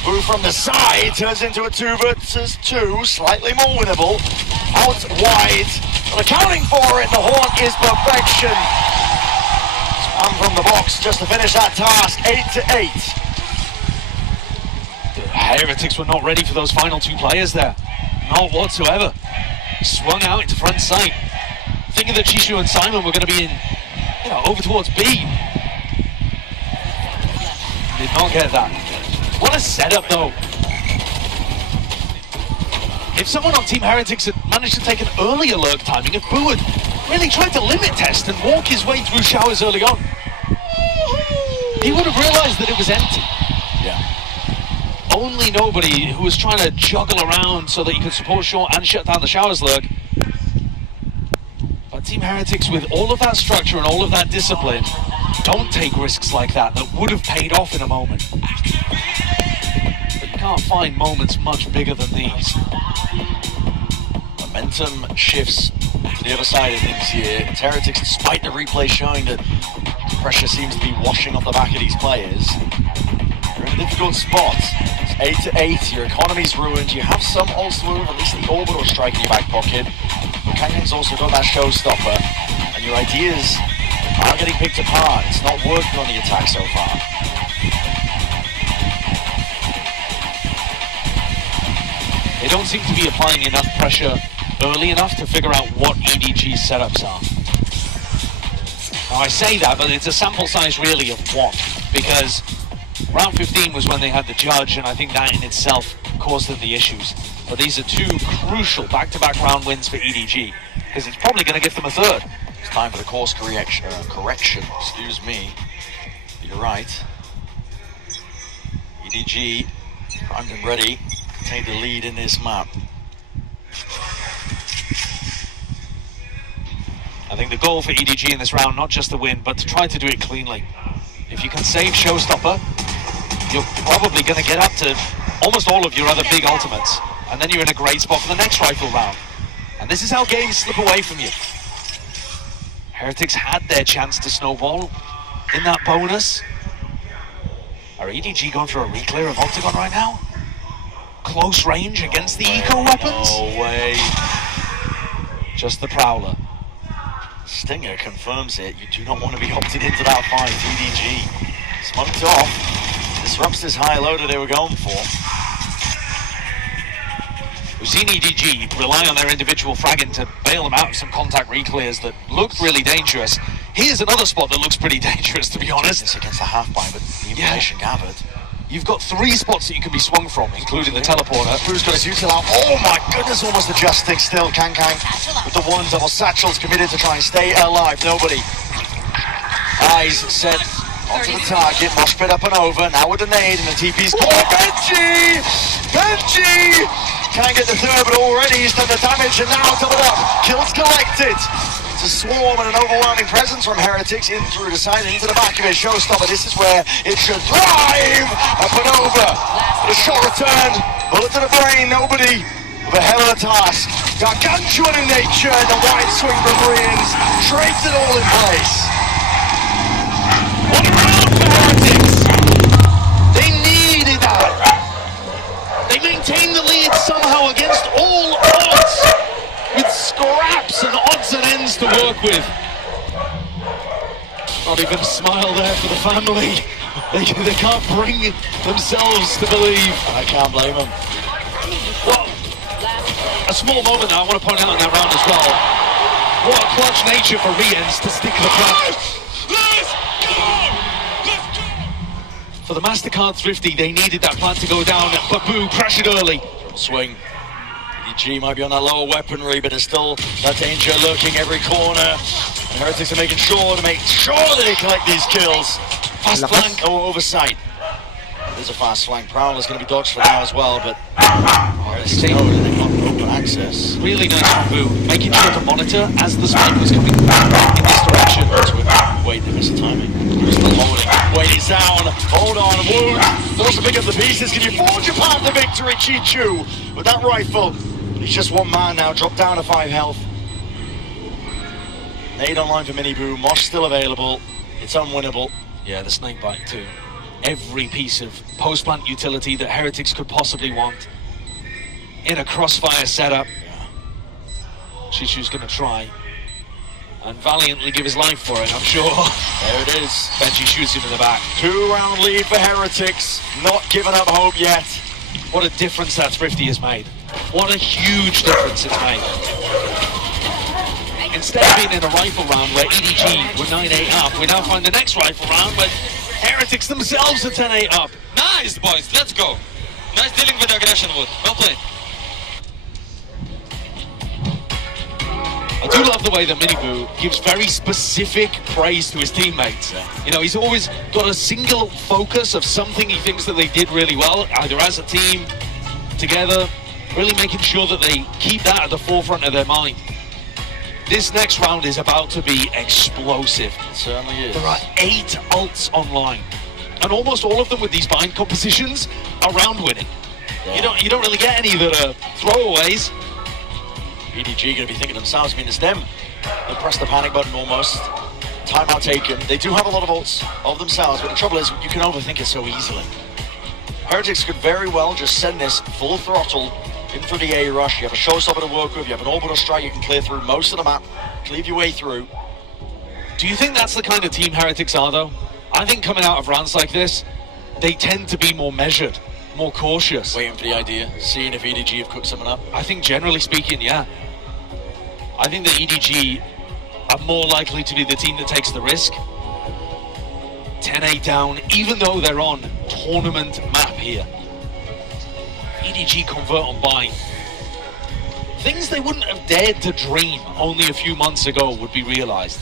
Boo from the side turns into a 2 versus 2, slightly more winnable. Out wide, but accounting for it, the horn is perfection. Spam from the box just to finish that task, 8-8. The Heretics were not ready for those final 2 players there. Not whatsoever. Swung out into front sight. Thinking that Chishu and Simon were going to be in, over towards B. Did not get that. What a setup though. If someone on Team Heretics had managed to take an early alert timing, if Boo had really tried to limit test and walk his way through showers early on, he would have realized that it was empty. Yeah. Only nobody who was trying to juggle around so that he could support short and shut down the showers lurk. But Team Heretics, with all of that structure and all of that discipline, don't take risks like that would have paid off in a moment. But you can't find moments much bigger than these. Momentum shifts to the other side of things here. Heretics, despite the replay showing that pressure seems to be washing off the back of these players, you're in a difficult spot. It's 8-8, your economy's ruined, you have some ults move, at least the orbital strike in your back pocket. But Kangkang's also got that showstopper, and your ideas are getting picked apart. It's not working on the attack so far. They don't seem to be applying enough pressure early enough to figure out what EDG's setups are. Now I say that, but it's a sample size really of 1, because round 15 was when they had the judge, and I think that in itself caused them the issues. But these are 2 crucial back-to-back round wins for EDG, because it's probably going to give them a 3rd. It's time for the course correction, excuse me. You're right. EDG, primed and ready to take the lead in this map. I think the goal for EDG in this round, not just the win, but to try to do it cleanly. If you can save Showstopper, you're probably going to get up to almost all of your other big ultimates, and then you're in a great spot for the next rifle round. And this is how games slip away from you. Heretics had their chance to snowball in that bonus. Are EDG going for a re-clear of Octagon right now? Close range against the eco weapons? No way. Just the Prowler. Stinger confirms it. You do not want to be opted into that fight. EDG smoked off. Disrupts this high low that they were going for. We've seen EDG rely on their individual fragging to bail them out of some contact re-clears that looked really dangerous. Here's another spot that looks pretty dangerous, to be honest. It's against the half bind, but the information gathered. you've got 3 spots that you can be swung from, including the teleporter. Who's got his util out? Oh my goodness, almost adjusting still. Kang with the 1 double satchels, committed to try and stay alive. Nobody. Eyes set onto the target. Mosh pit up and over. Now with the nade and the TP's coming. Benji! Can't get the 3rd, but already he's done the damage and now doubled up. Kills collected. It's a swarm and an overwhelming presence from Heretics in through the side into the back of his showstopper. This is where it should thrive. Up and over. The shot returned. Bullet to the brain. Nobody with a hell of a task. Gargantuan in nature and the wide swing from Marines. Trades it all in place. What a round for Heretics! They needed that. They maintained the lead somehow against all odds, with scraps and odds and ends to work with. Not even a smile there for the family. They can't bring themselves to believe. I can't blame them. Well, a small moment I want to point out in that round as well. What a clutch nature for Riens to stick to the plan. For the MasterCard Thrifty, they needed that plan to go down, but Boo, crash it early. Swing. EDG might be on that lower weaponry, but there's still that danger lurking every corner. And Heretics are making sure to make sure that they collect these kills. Fast flank. Oh, oversight. There's a fast flank. Prowler's going to be dodged for now as well, but Heretics know that they've got open access. Really nice from Boo, making sure to monitor as the spike was coming in this direction. Wait, they missed the timing. Still holding. Wait, he's down. Hold on, Wood. Forced to pick up the pieces. Can you forge your path to victory, Chichu? With that rifle, he's just 1 man now. Dropped down to 5 health. Nade online for Mini Boo. Mosh still available. It's unwinnable. Yeah, the snake bite too. Every piece of post-plant utility that Heretics could possibly want in a crossfire setup. Chichu's going to try and valiantly give his life for it, I'm sure. There it is. Benji shoots him in the back. 2-round lead for Heretics. Not giving up hope yet. What a difference that Thrifty has made. What a huge difference it's made. Instead of being in a rifle round where EDG were 9-8 up, we now find the next rifle round where Heretics themselves are 10-8 up. Nice, boys. Let's go. Nice dealing with aggression, Wood. Well played. I do love the way that Miniboo gives very specific praise to his teammates. You know, he's always got a single focus of something he thinks that they did really well, either as a team, together, really making sure that they keep that at the forefront of their mind. This next round is about to be explosive. It certainly is. There are 8 ults online, and almost all of them with these bind compositions are round winning. Yeah. You don't really get any that are throwaways. EDG going to be thinking themselves, I mean, it's them. They press the panic button almost. Timeout taken. They do have a lot of ults of themselves, but the trouble is you can overthink it so easily. Heretics could very well just send this full throttle in for the A rush. You have a showstopper to work with, you have an orbital strike, you can clear through most of the map, cleave your way through. Do you think that's the kind of team Heretics are, though? I think coming out of rounds like this, they tend to be more measured, more cautious. Waiting for the idea, seeing if EDG have cooked something up. I think generally speaking, yeah. I think that EDG are more likely to be the team that takes the risk. 10-8 down, even though they're on tournament map here. EDG convert on buy. Things they wouldn't have dared to dream only a few months ago would be realized.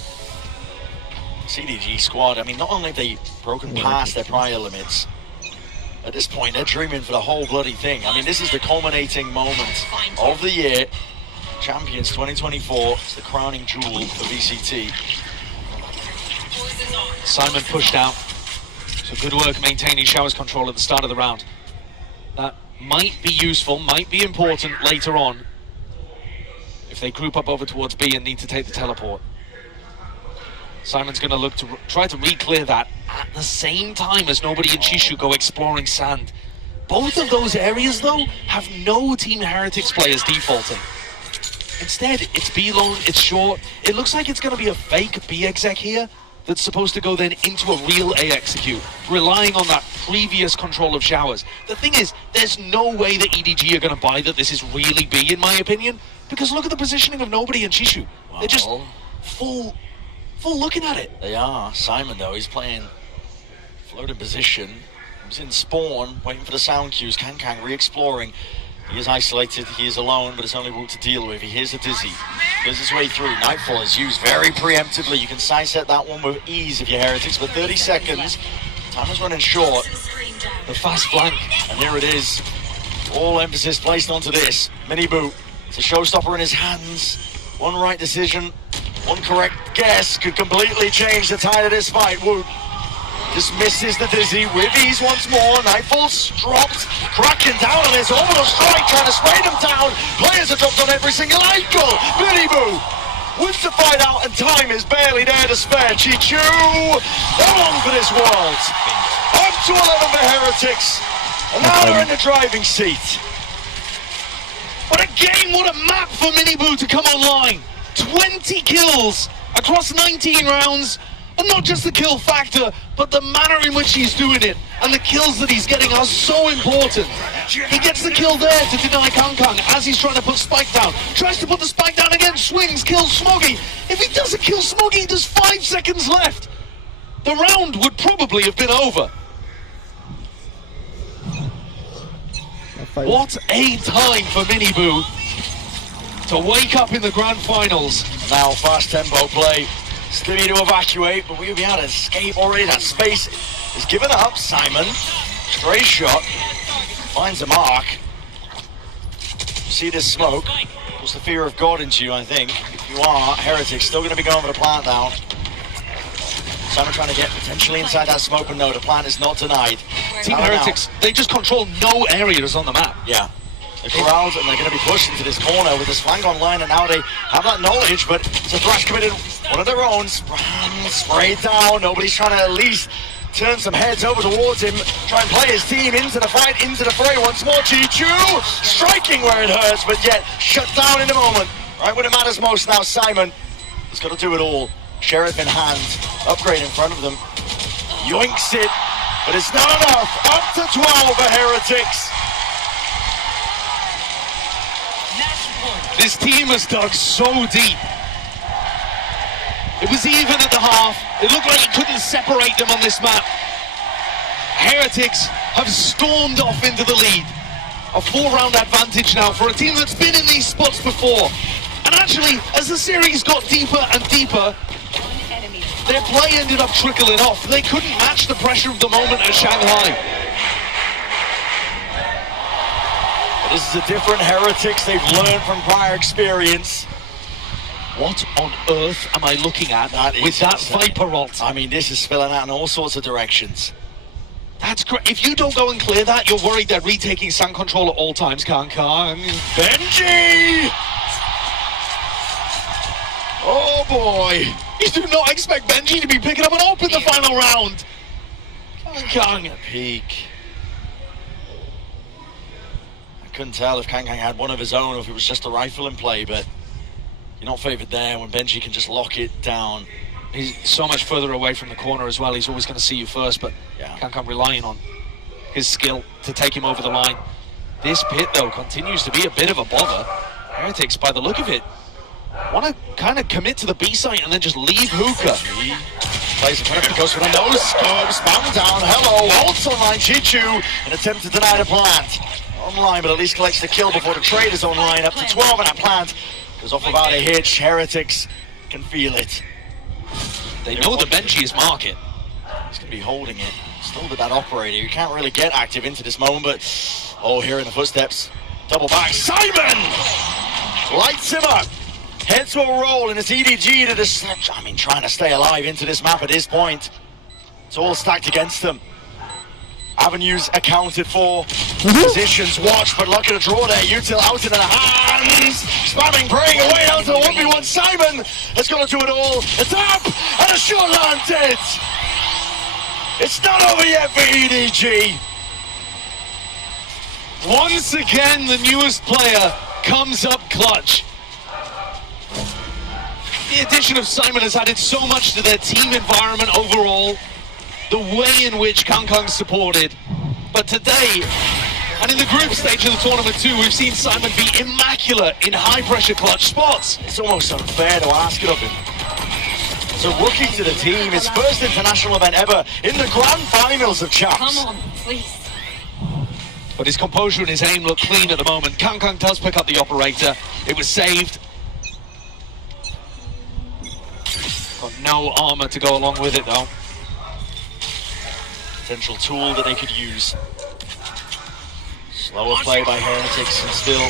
CDG squad, I mean, not only have they broken past their prior limits, at this point they're dreaming for the whole bloody thing. I mean, this is the culminating moment of the year. Champions 2024, it's the crowning jewel for VCT. Simon pushed out, so good work maintaining showers control at the start of the round. That might be useful, might be important later on if they group up over towards B and need to take the teleport. Simon's going to look to try to re-clear that at the same time as Nobody and Shishu go exploring sand. Both of those areas, though, have no Team Heretics players defaulting. Instead, it's B-lone, it's short. It looks like it's going to be a fake B-exec here that's supposed to go then into a real A-execute, relying on that previous control of showers. The thing is, there's no way that EDG are going to buy that this is really B, in my opinion, because look at the positioning of Nobody and Shishu. Wow. They're just full looking at it. They are. Simon, though, he's playing floating position. He's in spawn, waiting for the sound cues. Kang re-exploring. He is isolated, he is alone, but it's only Wu to deal with. He hears the Dizzy, hears his way through. Nightfall is used very preemptively. You can sidestep that one with ease if you're Heretics, but 30 seconds. Time is running short. The fast flank, and here it is. All emphasis placed onto this. Mini Boot, it's a showstopper in his hands. One right decision, one correct guess could completely change the tide of this fight. Wu just misses the Dizzy with ease once more. Nightfall's dropped, cracking down on his orbital strike, trying to spray them down. Players are dropped on every single ankle. Mini Boot wants to fight out, and time is barely there to spare. Chichu, they're on for this world. Up to 11 for Heretics, and now they're in the driving seat. What a game, what a map for Mini Boo to come online. 20 kills across 19 rounds. And not just the kill factor, but the manner in which he's doing it. And the kills that he's getting are so important. He gets the kill there to deny Kang as he's trying to put Spike down. Tries to put the Spike down again, swings, kills Smoggy. If he doesn't kill Smoggy, there's 5 seconds left. The round would probably have been over. What a time for Mini Boo to wake up in the grand finals. Now fast tempo play. Still need to evacuate, but we'll be able to escape already. That space is given up. Simon, stray shot, finds a mark. See this smoke? Puts the fear of God into you, I think. If you are Heretics, still going to be going for the plant now. Simon trying to get potentially inside that smoke, but no, the plant is not denied. Team Heretics, they just control no areas on the map. Yeah. They're corralled and they're going to be pushed into this corner with this flank online, and now they have that knowledge, but it's a Thrash committed one of their own. Sprayed down, nobody's trying to at least turn some heads over towards him, try and play his team into the fight, into the fray once more. Chichu striking where it hurts, but yet shut down in a moment. Right when it matters most now, Simon has got to do it all. Sheriff in hand, upgrade in front of them. Yoinks it, but it's not enough. Up to 12 for Heretics. This team has dug so deep. It was even at the half. It looked like you couldn't separate them on this map. Heretics have stormed off into the lead. A 4-round advantage now for a team that's been in these spots before. And actually, as the series got deeper and deeper, their play ended up trickling off. They couldn't match the pressure of the moment at Shanghai. This is a different Heretics. They've learned from prior experience. What on earth am I looking at with that Viper ult? I mean, this is spilling out in all sorts of directions. That's great. If you don't go and clear that, you're worried they're retaking sand control at all times, Kang. Benji! Oh boy! You do not expect Benji to be picking up an AWP in the final round. Kang. Peak. Couldn't tell if Kang had one of his own or if it was just a rifle in play, but you're not favoured there when Benji can just lock it down. He's so much further away from the corner as well. He's always going to see you first, but Kang relying on his skill to take him over the line. This pit, though, continues to be a bit of a bother. Heretics, by the look of it, want to kind of commit to the B site and then just leave Hookah. He plays it, goes for the nose scope, spam down, hello, ults online, Chichu, an attempt to deny the plant. Online, but at least collects the kill before the trade is online. Up to 12, and that plant goes off without a hitch. Heretics can feel it. They know the Benji is market. He's going to be holding it. Still with that operator. You can't really get active into this moment, but hearing the footsteps. Double back. Simon lights him up. Heads to a roll, and it's EDG to just, trying to stay alive into this map at this point. It's all stacked against them. Avenues accounted for, positions watched, but look at the draw there. Util out into the hands, spamming, praying away out to the 1v1. Simon has got to do it all. It's up, and a shot landed. It's not over yet for EDG. Once again, the newest player comes up clutch. The addition of Simon has added so much to their team environment overall. The way in which Kang's supported. But today, and in the group stage of the tournament too, we've seen Simon be immaculate in high-pressure clutch spots. It's almost unfair to ask it of him. So rookie to the team, his first international event ever in the grand finals of Champs. Come on, please. But his composure and his aim look clean at the moment. Kang does pick up the operator. It was saved. Got no armor to go along with it though. Potential tool that they could use. Slower play by Heretics, and still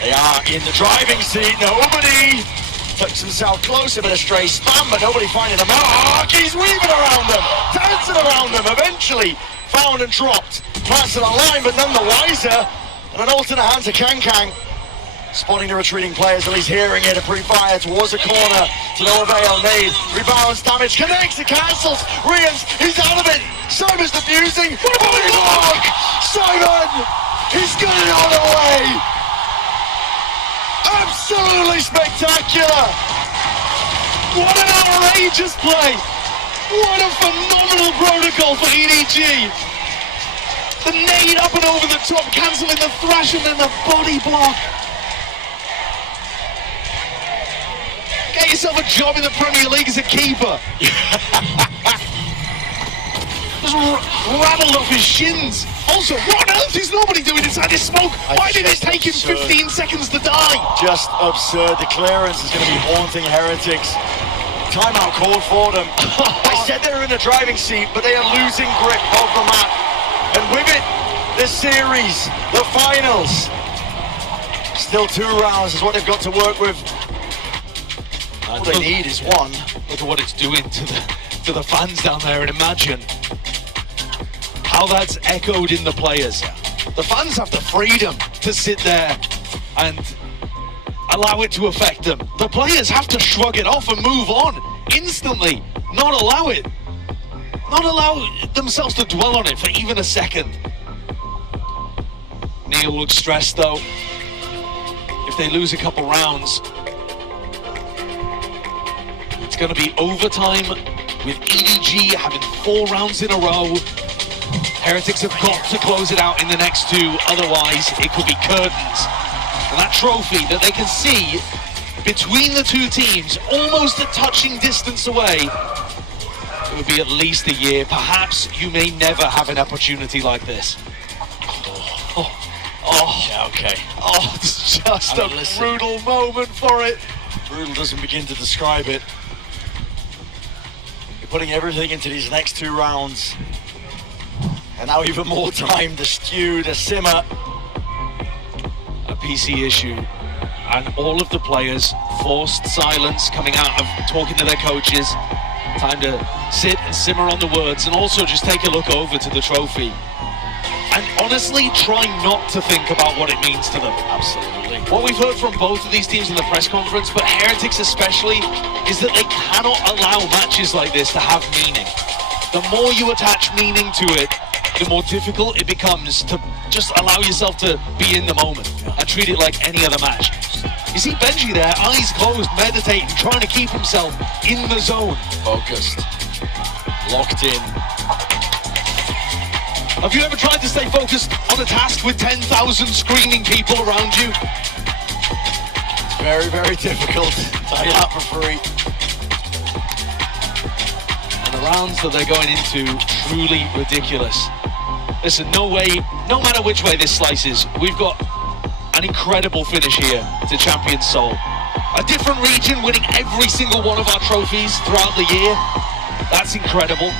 they are in the driving seat. Nobody tucks himself closer, but a stray spam, but nobody finding the mark. He's weaving around them, dancing around them. Eventually found and dropped. Pass to the line, but none the wiser. And an alternate hand to Kang. Spotting the retreating players, at least hearing it. A pre-fire towards the corner to no avail. Nade, rebounds, damage, connects, it cancels. Rians, he's out of it. Simon's defusing. What about the block? Simon, he's got it all the way. Absolutely spectacular. What an outrageous play. What a phenomenal protocol for EDG. The nade up and over the top, cancelling the thrash and then the body block. Get yourself a job in the Premier League as a keeper. Just rattled off his shins. Also, what on earth is nobody doing inside this smoke? Why did it take him 15 seconds to die? Just absurd. The clearance is going to be haunting Heretics. Timeout called for them. I said they were in the driving seat, but they are losing grip of the map. And with it, the series, the finals. Still 2 rounds is what they've got to work with. All they need is one. Look at what it's doing to the fans down there, and imagine how that's echoed in the players. The fans have the freedom to sit there and allow it to affect them. The players have to shrug it off and move on instantly. Not allow it. Not allow themselves to dwell on it for even a second. Neil looks stressed though. If they lose a couple rounds, it's going to be overtime with EDG having 4 rounds in a row. Heretics have got to close it out in the next 2, otherwise it could be curtains. And that trophy that they can see between the 2 teams, almost a touching distance away, it would be at least a year. Perhaps you may never have an opportunity like this. Yeah, okay. Oh, it's just a brutal moment for it. Brutal doesn't begin to describe it. You're putting everything into these next 2 rounds. And now even more time to stew, to simmer. A PC issue. And all of the players, forced silence coming out of talking to their coaches. Time to sit and simmer on the words, and also just take a look over to the trophy. And honestly, try not to think about what it means to them. Absolutely. What we've heard from both of these teams in the press conference, but Heretics especially, is that they cannot allow matches like this to have meaning. The more you attach meaning to it, the more difficult it becomes to just allow yourself to be in the moment and treat it like any other match. You see Benji there, eyes closed, meditating, trying to keep himself in the zone. Focused. Locked in. Have you ever tried to stay focused on a task with 10,000 screaming people around you? It's very, very difficult. Tell you that for free. And the rounds that they're going into, truly ridiculous. Listen, no way, no matter which way this slices, we've got an incredible finish here to Champions Seoul. A different region winning every single one of our trophies throughout the year. That's incredible.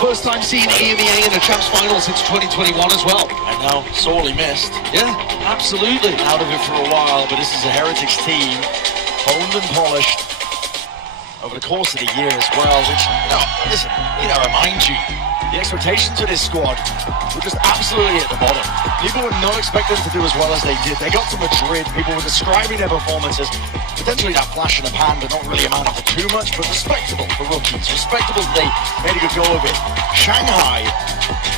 First time seeing EMEA in a Champs final since 2021 as well. I know, sorely missed. Yeah, absolutely. Out of it for a while, but this is a Heretics team, honed and polished over the course of the year as well, which, listen, remind you, the expectations of this squad were just absolutely at the bottom. People would not expect them to do as well as they did. They got to Madrid, people were describing their performances, potentially that flash in the pan, but not really amounting to too much, but respectable for rookies. Respectable that they made a good go of it. Shanghai,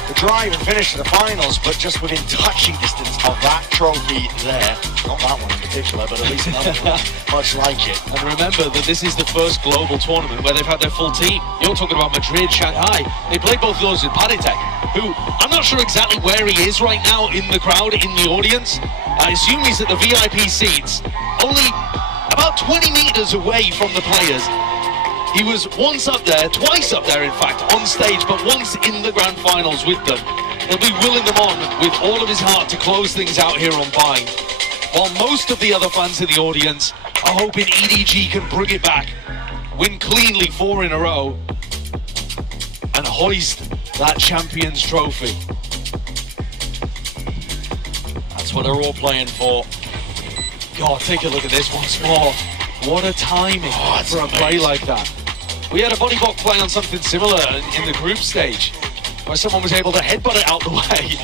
the drive and finish to the finals, but just within touching distance of that trophy there. Not that one in particular, but at least another one much like it. And remember that this is the first global tournament where they've had their full team. You're talking about Madrid, Shanghai. They played both of those with Paditek, who I'm not sure exactly where he is right now in the crowd, in the audience. I assume he's at the VIP seats. Only about about 20 meters away from the players. He was once up there, twice up there in fact, on stage, but once in the grand finals with them. He'll be willing them on with all of his heart to close things out here on Bind. While most of the other fans in the audience are hoping EDG can bring it back, win cleanly 4 in a row, and hoist that Champions Trophy. That's what they're all playing for. God, take a look at this once more. What a timing for a play like that. We had a Bonnie Bok play on something similar in the group stage, where someone was able to headbutt it out the way.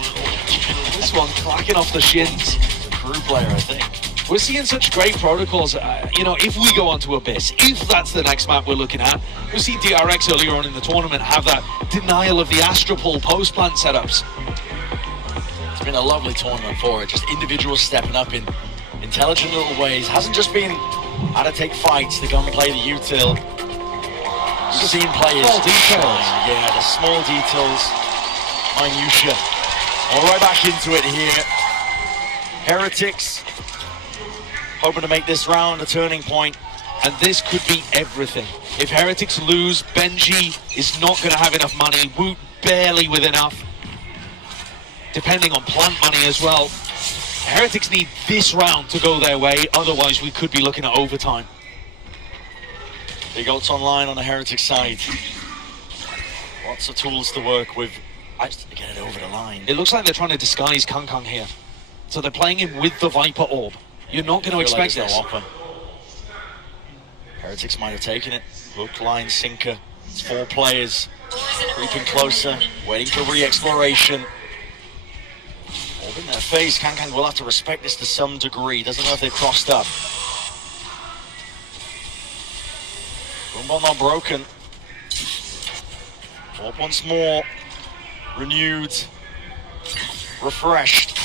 This one clacking off the shins. Crew player, I think. We're seeing such great protocols. You know, if we go on to Abyss, if that's the next map we're looking at, we've seen DRX earlier on in the tournament have that denial of the Astropole post-plant setups. It's been a lovely tournament for it. Just individuals stepping up in intelligent little ways. Hasn't just been how to take fights, to go and play the util. We've seen players shine. Yeah, the small details, minutia. All right, back into it here. Heretics hoping to make this round a turning point. And this could be everything. If Heretics lose, Benji is not going to have enough money. Woot barely with enough. Depending on plant money as well. Heretics need this round to go their way, otherwise we could be looking at overtime. Big odds online on the Heretics side. Lots of tools to work with. I just to get it over the line. It looks like they're trying to disguise Kang here. So they're playing him with the Viper Orb. You're not going to expect this. No offer. Heretics might have taken it. Hook, line, sinker. It's 4 players. Creeping closer, waiting for re-exploration. Orb in their face. Kang will have to respect this to some degree. Doesn't know if they've crossed up. Boom not broken. Orb once more. Renewed. Refreshed.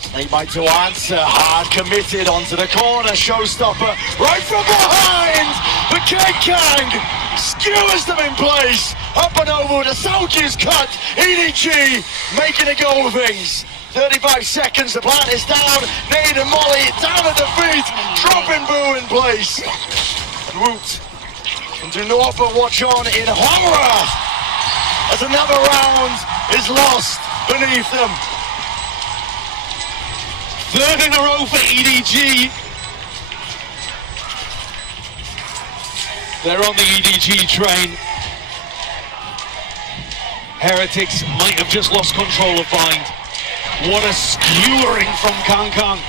Snake bite to answer. Hard committed onto the corner. Showstopper right from behind. But Kang skewers them in place. Up and over with a Soldier's cut. EDG making a go of things. 35 seconds. The plant is down. Nade and Molly down at the feet. Dropping Boo in place. And Woot can do naught but watch on in horror as another round is lost beneath them. 3rd in a row for EDG. They're on the EDG train. Heretics might have just lost control of Bind. What a skewering from Kang.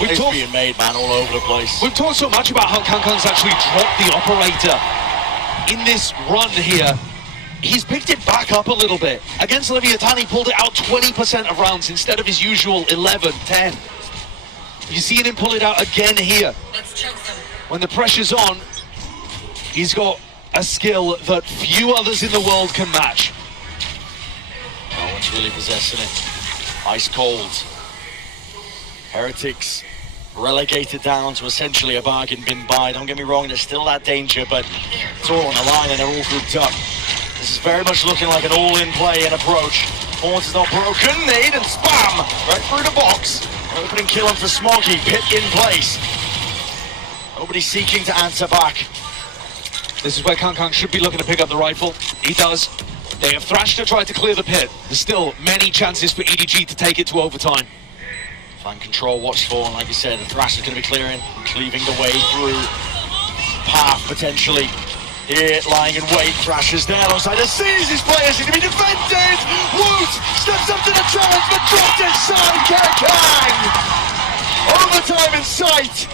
We've being made, man, all over the place. We've talked so much about how Kang's actually dropped the operator in this run here. He's picked it back up a little bit. Against Leviathan, he pulled it out 20% of rounds instead of his usual 11, 10. You're seeing him pull it out again here. When the pressure's on, he's got a skill that few others in the world can match. No one's really possessing it. Ice cold. Heretics relegated down to essentially a bargain bin buy. Don't get me wrong, there's still that danger, but it's all on the line and they're all grouped up. This is very much looking like an all-in play and approach. Horns is not broken, nade and spam! Right through the box. Opening kill on for Smoggy, pit in place. Nobody seeking to answer back. This is where Kang should be looking to pick up the rifle. He does. They have thrashed to try to clear the pit. There's still many chances for EDG to take it to overtime. Flank control watchful, and like you said, the thrash is going to be clearing, cleaving the way through. Path potentially. Here, lying in wait, Thrasher's there alongside the seas, his players need to be defended! Woot steps up to the challenge, but dropped inside Kang! Overtime in sight!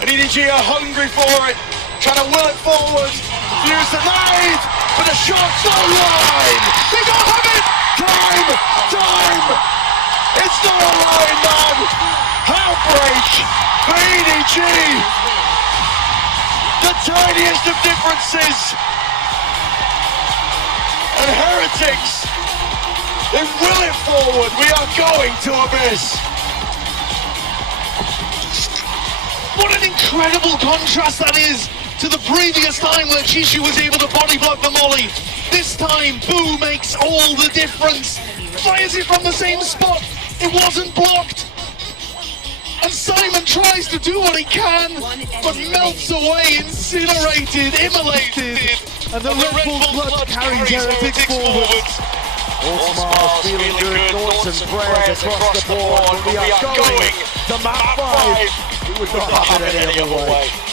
And EDG are hungry for it, trying to will it forward, use the nade, but the shot's online! They don't have it! Time! It's not online, man! Heartbreak for EDG! The tiniest of differences! And Heretics, they will it forward. We are going to Abyss. What an incredible contrast that is to the previous time where Chishu was able to body block the molly. This time, Boo makes all the difference. Fires it from the same spot. It wasn't blocked. And Simon tries to do what he can, but melts away, incinerated, immolated. And the Red Bull blood carries Heretics forward. All smiles, feeling good, thoughts and prayers across the board. We are going to map 5. We would not have it any other way.